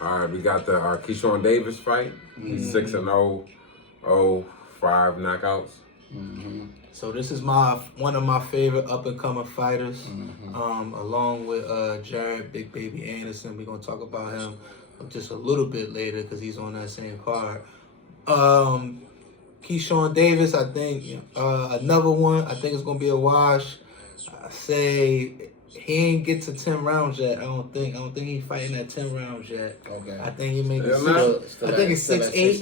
All right, we got the Keyshawn Davis fight. He's 6-0, 5 knockouts. So this is one of my favorite up and coming fighters, along with Jared Big Baby Anderson. We're gonna talk about him just a little bit later because he's on that same card. Keyshawn Davis, I think another one. I think it's gonna be a wash. I say he ain't get to 10 rounds yet. I don't think he's fighting at 10 rounds yet. Okay. I think he may be Still I think it's 6-8.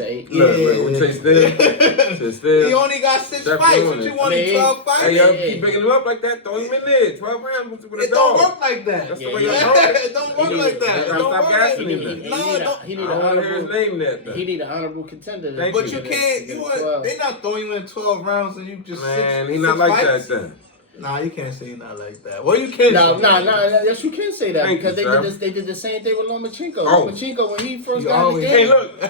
Still. He only got 6 Steph fights. doing What you it. want? 12 fights? Hey, yo, keep picking him up like that. Throw him in there. 12 rounds with a It dog. don't work like that. That's the Yeah, way yeah. you roll it. It don't work like that. It Gotta don't stop work like gassing him that. then. No, it don't. He I need don't want to hear his name there. He need an honorable contender. Thank But you. you can't. They not throwing you in 12 rounds and you just Man, six he not like fights? that then. Nah, you can't say he's not like that. Well, you can. No, yes, you can say that Thank because you, they sir. did this. They did the same thing with Lomachenko. Oh. Lomachenko when he first You got in the always- game. Hey, look. I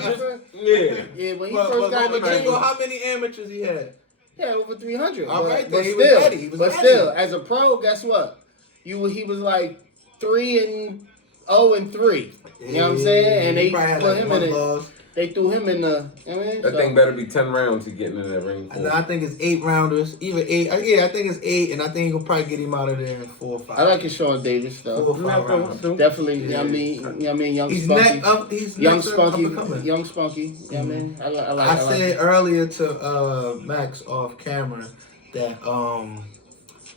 just, yeah. Yeah, when he But first got in the Lomachenko, game. how many amateurs he had? Yeah, over 300. All right, but then he was still, ready. He was but ready. still, as a pro, guess what? He was like 3-0-3. You know what I'm saying? And they He probably had put like him one in it. loss. They threw him in the. You know what I mean? That thing better be 10 rounds to getting in that ring. And I think it's 8 rounders. Either 8. Yeah, I think it's 8, and I think he will probably get him out of there in 4 or 5. I like Sean Davis 4 though. or 5 rounds. Definitely. You know what I mean? You know what I mean? Young He's spunky. next up. He's Young next up spunky. and coming. Young spunky. You know what I mean? I like. I said earlier to Max off camera that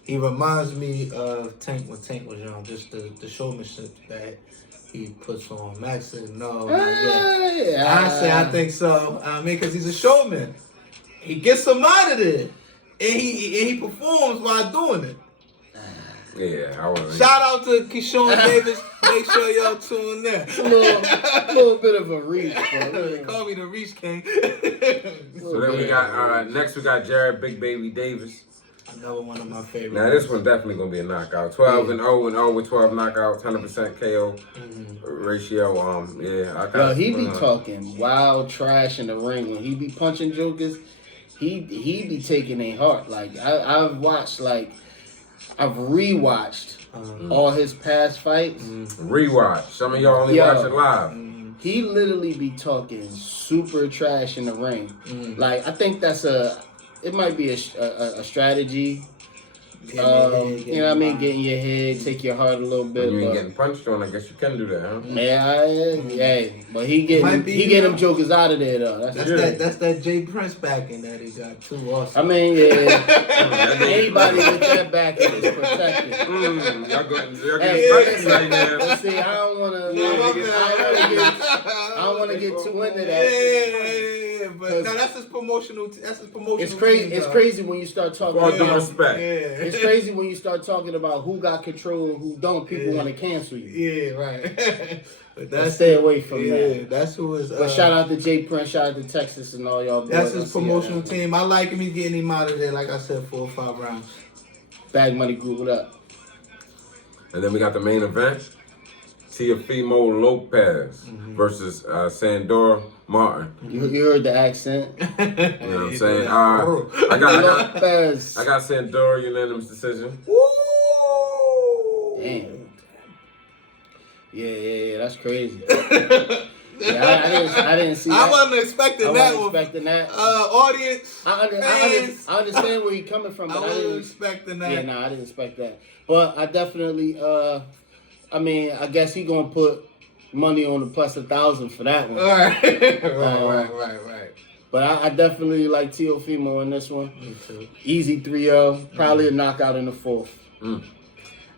he reminds me of Tank when Tank was young. Just the showmanship that he puts on. Max said no, not yet. Yeah. I say I think so. I mean, because he's a showman. He gets them out of there, and he performs while doing it. Yeah, I was. Shout out to Keyshawn Davis. Make sure y'all tune in. a little bit of a reach, They bro. call me the Reach King. So then we got, next we got Jared Big Baby Davis. Another one of my favorites. Now this one definitely gonna be a knockout. 12-0 with 12 knockouts, 100% KO ratio. I got. Yo, he be talking wild trash in the ring when he be punching jokers. He be taking a heart. Like I've rewatched all his past fights. Rewatch. Some of y'all only Yo. watch it live. He literally be talking super trash in the ring. Like I think it might be a strategy. You know what I mean? Get in your head, take your heart a little bit. When you ain't But getting punched on, I guess you can do that, huh? yeah, but he Might be, get them jokers out of there though. That's that Jay Prince backing that he got too. Also, I mean, yeah. Anybody with that back is protected. Y'all getting Hey, spicy right now. but see, I don't want to get too into that. Yeah, but no, that's his promotional. It's crazy. team, It's though. crazy when you start talking All due about. respect. It's crazy when you start talking about who got control and who don't. People want to cancel you. Yeah, right. But Let's stay away from that. That's who is. But shout out to Jay Prince, shout out to Texas and all y'all boys. That's I his see promotional y'all. team. I like him. He's getting him out of there. Like I said, 4 or 5 rounds. Bag Money Group, what up? And then we got the main event. Teofimo Lopez versus Sandor Martin. You heard the accent. You know what I'm saying? I got Lopez. Sandor unanimous decision. Woo! Damn. Yeah, that's crazy. I didn't see that. I wasn't expecting that one. Audience. I understand where you're coming from, I but I wasn't didn't expecting that. Yeah, no, I didn't expect that. But I definitely, I guess he gonna put money on the plus 1,000 for that one. Right. But I definitely like Teofimo in this one. Me too. Easy 3-0, probably a knockout in the 4th.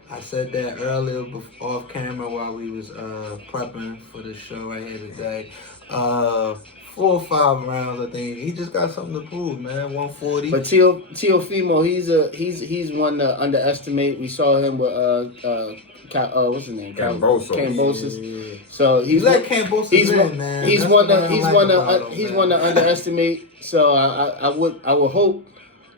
I said that earlier off camera while we was prepping for the show right here today. 4 or 5 rounds, I think. He just got something to prove, man. 140. But Teofimo, he's one to underestimate. We saw him with what's his name? Kambosos. Yeah. So He's like Kambosos in, man. He's That's one what to I like about him, he's man. one to underestimate. So I would hope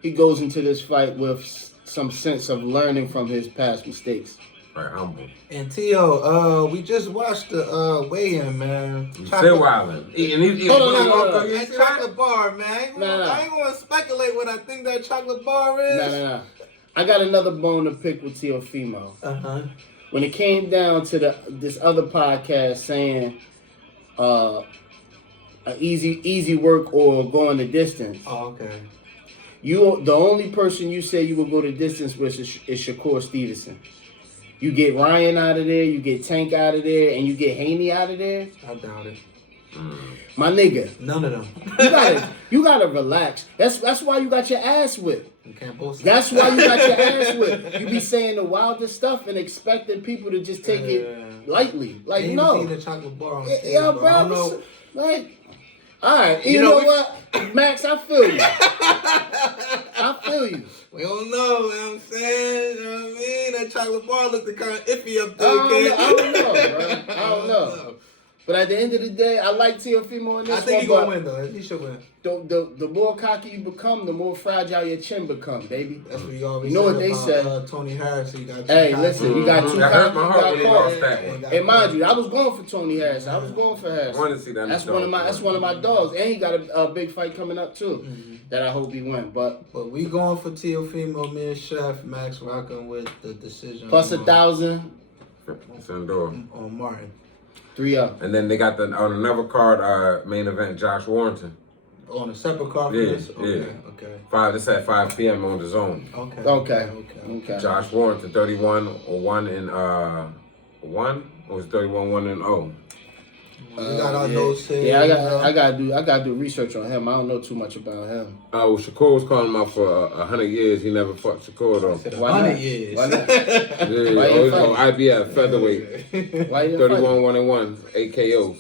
he goes into this fight with some sense of learning from his past mistakes. Right, humble. And T.O., we just watched the weigh-in, man. Still wildin'. Eating That chocolate bar, man. I ain't gonna speculate what I think that chocolate bar is. No. I got another bone to pick with Teofimo. when it came down to this other podcast saying easy work or going the distance. Oh, okay. The only person you say you will go the distance with is Shakur Stevenson. You get Ryan out of there, you get Tank out of there, and you get Haney out of there. I doubt it. My nigga, None of them. you gotta relax. That's why you got your ass whipped. You can't boast. That's why you got your ass whipped. You be saying the wildest stuff and expecting people to just take it lightly. Like, Ain't no. even seen the chocolate bar on stage, Yeah, bro. I don't bro. know. Like, all right. You know what? Max, I feel you. I feel you. We don't know, you know what I'm saying? You know what I mean? That chocolate bar looked kind of iffy up there, I don't know, bro. I don't know. But at the end of the day, I like Teofimo in this one. I think he's going to win, though. He should win. The more cocky you become, the more fragile your chin become, baby. That's what you always know said what they about, said. Tony Harris. You got Hey, listen, you got two That hurt my cocky, heart when you they got lost caught. that one. And mind you, I was going for Tony Harris. I was going for Harris. I want to see that. That's one of my dogs, and he got a big fight coming up too. That I hope he win. But we going for Teofimo, me and Chef Max rocking with the decision. plus 1,000, Sandor. On Martin. 3-0. And then they got on another card, main event, Josh Warrington. On a separate card for Yeah, this? Okay, yeah. okay. It's at 5 p.m. on the Zone. Okay. Josh Warrington, 31-1 in 1, or was 31-1 in 0? We got our notes here. Yeah, I gotta do research on him. I don't know too much about him. Well, Shakur was calling him out for 100 years. He never fought Shakur though. 100 years. Why not? Yeah, IBF featherweight, Why you didn't fight him? 31-1 AKO.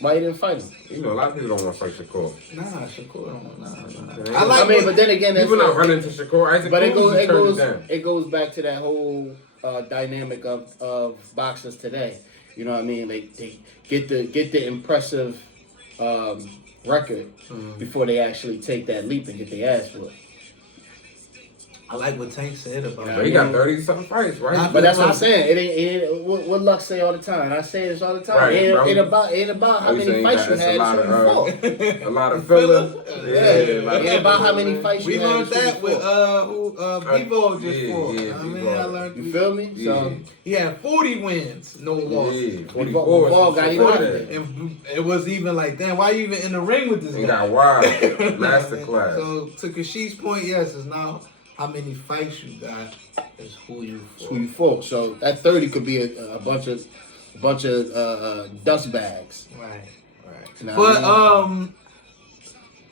Why you didn't fight him? You know, a lot of people don't want to fight Shakur. Nah, Shakur. Nah. I mean, but then again, People not running to Shakur. Isaac but Cruz it goes back to that whole dynamic of boxers today. You know what I mean? They get the impressive record before they actually take that leap and get their ass whooped. I like what Tank said about But he got 30-something fights, right? But that's what I'm saying. It ain't what Luck say all the time. I say this all the time. Right, it ain't about how many fights you had. A lot of filler. Yeah, it ain't about how many fights we you had. learned that with Bevo just fought. Yeah, I mean, I learned. You feel me? Yeah. So he had 40 wins, no losses. Yeah, Ball got him out of it. there. And it was even like, damn, why you even in the ring with this He guy? got wild. Masterclass. So to Kashish's point, yes, it's now how many fights you got is who you fought. who you fought. So that 30 could be a bunch of dust bags. Right. You know But what I mean?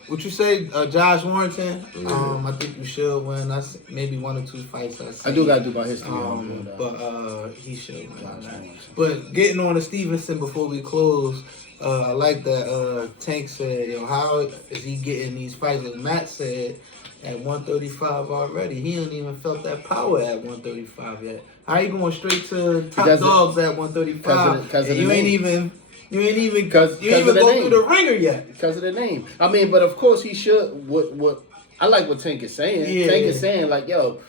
what you say, Josh Warrington? I think you should win. That's maybe 1 or 2 fights. I do gotta do my history on that. But he should win on that. But getting on to Stevenson before we close, I like that Tank said, yo, how is he getting these fights? Like Matt said, at 135 already. He ain't even felt that power at 135 yet. How you going straight to top dogs at 135? Because of the you name. ain't even you ain't even Because go through the ringer yet. Because of the name. I mean, but of course he should. What I like what Tank is saying. Yeah. Tank is saying like, yo,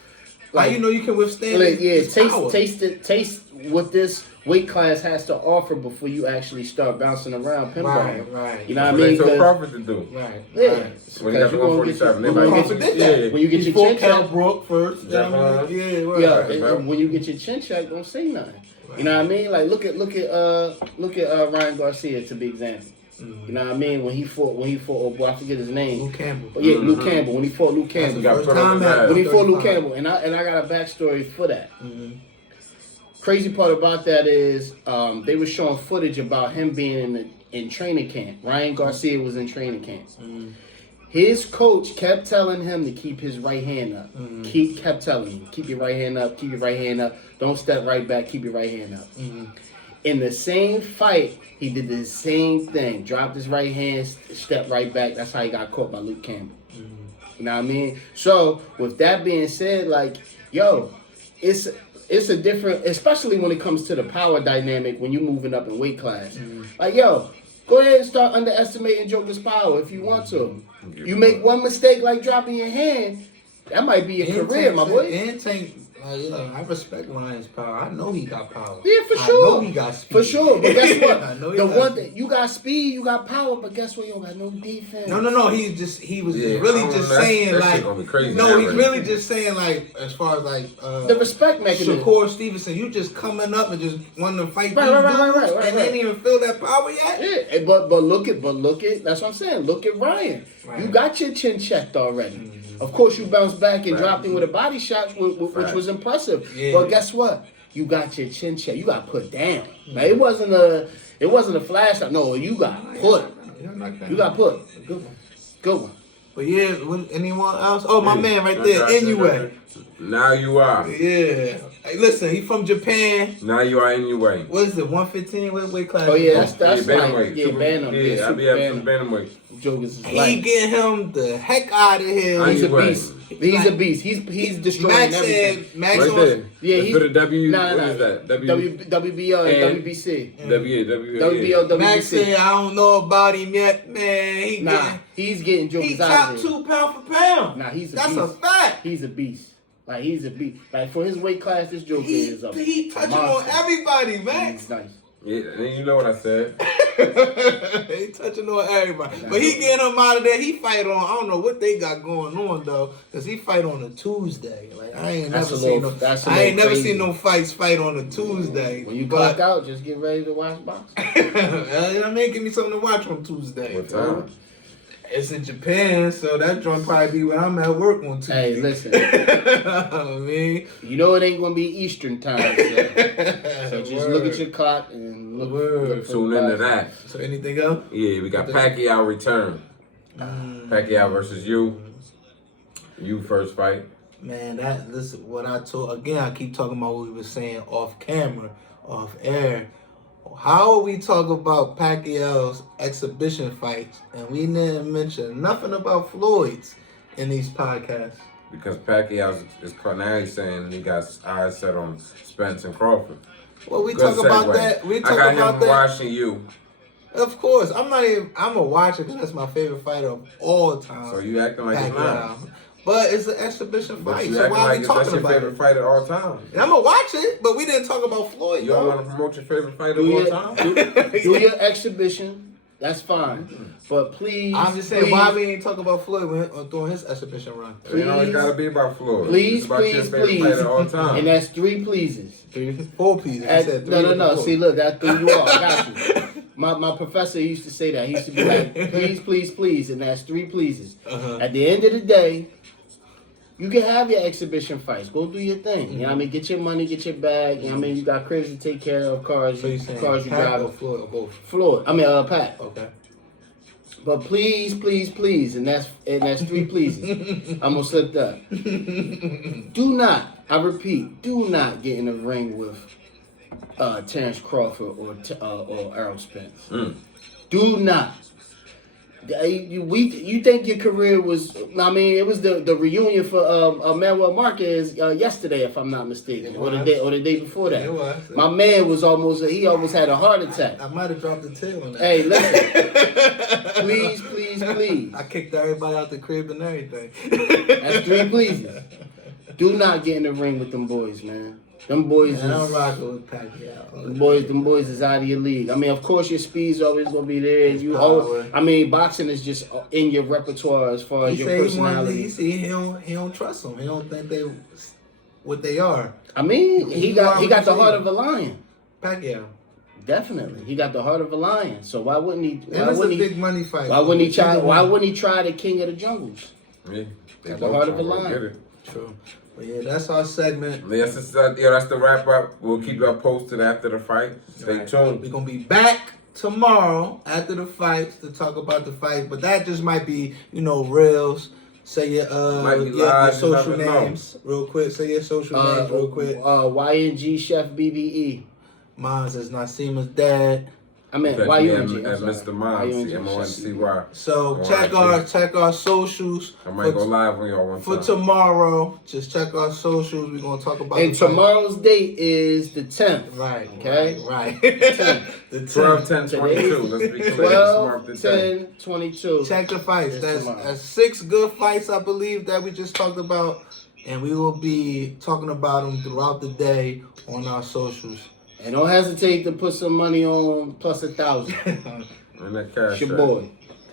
How you know you can withstand taste what this weight class has to offer before you actually start bouncing around pinball. Right. You know what I What they mean? told Crawford to do. Right. Yeah. When he got to 147, they Crawford did that. When you get He your fought chin Cal check, Brook first. Jeff Hahn. yeah, when you get your chin check, don't say nothing. You know what I mean? Like look at Ryan Garcia to be example. You know what I mean? When he fought, oh boy, I forget his name. Luke Campbell. But yeah, Luke Campbell. When he fought Luke Campbell. He got First put on time his at ass. When he fought Luke 35. Campbell, and I got a backstory for that. Crazy part about that is they were showing footage about him being in training camp. Ryan Garcia was in training camp. His coach kept telling him to keep his right hand up. Kept telling him, keep your right hand up, keep your right hand up. Don't step right back, keep your right hand up. In the same fight, he did the same thing. Dropped his right hand, stepped right back. That's how he got caught by Luke Campbell. You know what I mean? So, with that being said, like, yo, it's a different, especially when it comes to the power dynamic when you're moving up in weight class. Like, yo, go ahead and start underestimating Joker's power if you want to. You make one mistake like dropping your hand, that might be your career, my boy. And Tank Like, yeah, I respect Ryan's power. I know he got power. Yeah, for I sure. know he got speed. For sure. But guess I know what? he The got one speed. thing you got speed, you got power, but guess what? You don't got no defense. No. He was Yeah, really I don't just know, saying that shit like. gonna be crazy No, now, he's right? really just saying like, as far as like The respect mechanism. Shakur Stevenson, you just coming up and just wanting to fight Right, these right, dudes right, and right. ain't even feel that power yet. Yeah, but look at that's what I'm saying. Look at Ryan. Right. You got your chin checked already. Of course, you bounced back and Right. dropped him with a body shot, which Right. was impressive. Yeah. But guess what? You got your chin checked. You got put down. Now, it wasn't a flash shot. No, you got put. You got put. Good one. Good one. But yeah, anyone else? Oh, my man right there, Inoue. Now you are. Yeah. Hey, listen, he from Japan. Now you are in your way. What is it? 115? What weight class? Oh is yeah, that? that's bantamweight. yeah, Bantam. Yeah, I be super having some bantamweight. Jokers is He like get him the heck out of here. he's a Anyway. beast. He's a beast. He's destroying Max everything. said, Max Right on. there. Yeah, That's he- for the W. Nah, What nah. is that? WBO and And- WBC. WBO. Max said, WBC. I don't know about him yet, man. Nah, he's getting he jokers out top of here. 2 pound for pound. Nah, he's a That's beast. a fact. He's a beast. Like he's a beast. Like for his weight class, this joker is a He touching monster. on everybody, Max. He's nice. Yeah, and you know what I said. He touching on everybody. But he getting him out of there. He fight on, I don't know what they got going on though, because he fight on a Tuesday. Like I ain't That's never a seen little- no that's a I ain't little never crazy. seen no fights fight on a Tuesday. When you But- clock out, just get ready to watch boxing. I mean, give me something to watch on Tuesday. What time? It's in Japan, so that joint probably be when I'm at work on Tuesday. Hey, listen. I mean, You know it ain't gonna be Eastern time, so just look at your clock and look for Tune the into boxing. that. So anything else? Yeah, we got Pacquiao return. Pacquiao versus you. You first fight. Man, listen, what I told again, I keep talking about what we were saying off camera, off air. How are we talking about Pacquiao's exhibition fights and we didn't mention nothing about Floyd's in these podcasts? Because Pacquiao is now he's saying he got his eyes set on Spence and Crawford. Well, we Good talk about segue. that. We I talk got about him that. watching you. Of course, I'm a watcher because that's my favorite fighter of all time. So you acting like it's not. But it's an exhibition But fight, you so acting why are like we that's talking your about favorite it? fight of all time. And I'm gonna watch it, but we didn't talk about Floyd. You don't though. want to promote your favorite fight Do of all your, time? do your exhibition. That's fine. But please, I'm just saying, please, why we ain't talk about Floyd during his exhibition run? It ain't always got to be about Floyd. Please, it's about your please, favorite please. fight of all time. And that's 3 pleases. 4 pieces. I said three No. before. See, look, that threw you off. I got you. My professor used to say that. He used to be like, please, please, and that's 3 pleases. Uh-huh. At the end of the day, you can have your exhibition fights. Go do your thing. You know what I mean? Get your money, get your bag. You know what I mean? You got cribs to take care of, cars, So you saying cars you Pac drive. or Floyd or both? Floyd. Pat. Okay. But please, and that's 3 pleases. I'm gonna slip that. Do not, I repeat, do not get in the ring with Terrence Crawford or Errol Spence. Do not. You think your career was? I mean, it was the reunion for Manuel Marquez yesterday, if I'm not mistaken, or the day before that. It was. My man was almost had a heart attack. I might have dropped the tail on that. Hey, listen, please. I kicked everybody out the crib and everything. That's 3 pleases. Do not get in the ring with them boys, man. Them boys And I'm is rocking with Pacquiao. them boys is out of your league. I mean, of course your speed's always gonna be there. You power. I mean, boxing is just in your repertoire as far as He your say he personality. don't trust them. He don't think they what they are. I mean, he got the Pacquiao. heart of a lion. Pacquiao. Definitely, he got the heart of a lion. So why wouldn't he? And it's a big money fight. Why wouldn't he try? Why wouldn't he try the king of the jungles? Yeah, they Got the both heart of a trying to lion. get it. True. But yeah, that's our segment. Yes, that's the wrap up. We'll keep y'all posted after the fight. Stay Right. tuned. We're gonna be back tomorrow after the fights to talk about the fight, but that just might be, reels. Say your Might be your live, you social never know. names real quick. Say your social names real quick. YNG Chef BBE. Mine's is Nasima's dad. I mean, Catch why me you at NG? Mr. Moncy, MONCY. So Oh, check our socials I might go live on y'all one for time. tomorrow. Just check our socials. We're gonna talk about And the fight. tomorrow's date is the 10th. Right. Okay. Right. 10. The 12, 10. 10, 22. Let's be clear. 12, It's marked 10, 22. Check the fights. Yes, That's tomorrow. 6 good fights, I believe, that we just talked about. and we will be talking about him throughout the day on our socials. And don't hesitate to put some money on plus 1,000. And that cash It's your app. boy.